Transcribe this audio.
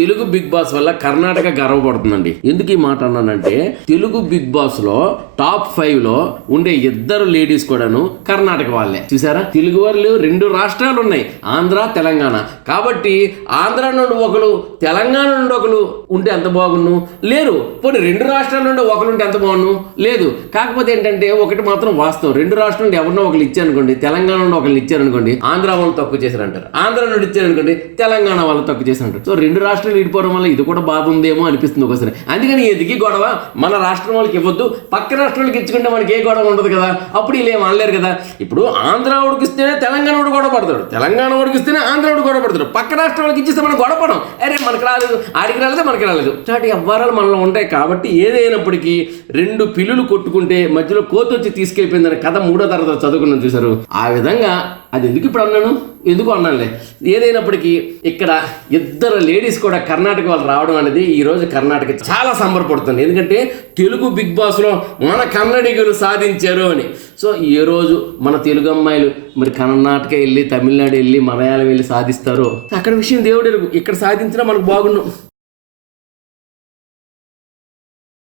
Telugu big boss వల్ల కర్ణాటక గర్వపడుతుందండి. ఎందుకు ఈ మాట అన్నానంటే, తెలుగు బిగ్ బాస్ లో టాప్ 5 లో ఉండే ఇద్దరు లేడీస్ కూడాను కర్ణాటక వాళ్ళే. చూసారా, తెలుగు వాళ్ళు 2 రాష్ట్రాలు ఉన్నాయి, ఆంధ్ర తెలంగాణ. కాబట్టి ఆంధ్ర నుండి ఒకరు, తెలంగాణ నుండి ఒకరు ఉంటే ఎంత బాగున్ను లేరు. పోనీ 2 రాష్ట్రాల నుండి ఒకరు ఉంటే ఎంత బాగున్ను లేదు. కాకపోతే ఏంటంటే ఒకటి మాత్రం వాస్తవం, 2 రాష్ట్రాల నుండి ఎవరినో ఒకరు ఇచ్చారనుకోండి, తెలంగాణ నుండి ఒకరు ఇచ్చారనుకోండి, ఆంధ్ర వాళ్ళు తక్కువ చేశారంటారు. ఆంధ్ర నుండి ఇచ్చారనుకోండి, తెలంగాణ వాళ్ళు తక్కువ చేశారంటారు. సో 2 రాష్ట్రాలు విడిపోవడం వల్ల ఇది కూడా బాధ ఉందేమో అనిపిస్తుంది ఒకసారి. అందుకని ఎందుకు గొడవ, మన రాష్ట్రం వాళ్ళకి ఇవ్వద్దు, పక్క రాష్ట్రాలకి ఇచ్చుకుంటే మనకి ఏ గొడవ ఉండదు కదా. అప్పుడు వీళ్ళు ఏం అనలేరు కదా. ఇప్పుడు ఆంధ్ర వాడికి ఇస్తేనే తెలంగాణ వాడు గొడవ పడతాడు, తెలంగాణ వాడికి ఇస్తేనే ఆంధ్ర వాడు గొడవ పడతాడు. పక్క రాష్ట్రం వాళ్ళకి ఇచ్చేస్తే మనం గొడవ పడం, అరే మనకి రాలేదు, ఆడికి రాలేదు, మనకి రాలేదు. చాటి వ్యవహారాలు మనలో ఉంటాయి. కాబట్టి ఏదైనప్పటికీ 2 పిల్లులు కొట్టుకుంటే మధ్యలో కోతి వచ్చి తీసుకెళ్ళిపోయిందని కథ 3వ తరగతి చదువుకున్నాం చూసారు. ఆ విధంగా అది ఎందుకు ఇప్పుడు అన్నాను, ఎందుకు అన్నానులే. ఏదైనప్పటికీ ఇక్కడ ఇద్దరు లేడీస్ కూడా కర్ణాటక వాళ్ళు రావడం అనేది ఈరోజు కర్ణాటక చాలా సంబరపడుతుంది. ఎందుకంటే తెలుగు బిగ్ బాస్లో మన కన్నడిగులు సాధించారు అని. సో ఈ రోజు మన తెలుగు అమ్మాయిలు మరి కర్ణాటక వెళ్ళి, తమిళనాడు వెళ్ళి, మలయాళం వెళ్ళి సాధిస్తారో అక్కడ విషయం దేవుడు ఎరుగు. ఇక్కడ సాధించినా మనకు బాగున్నాం.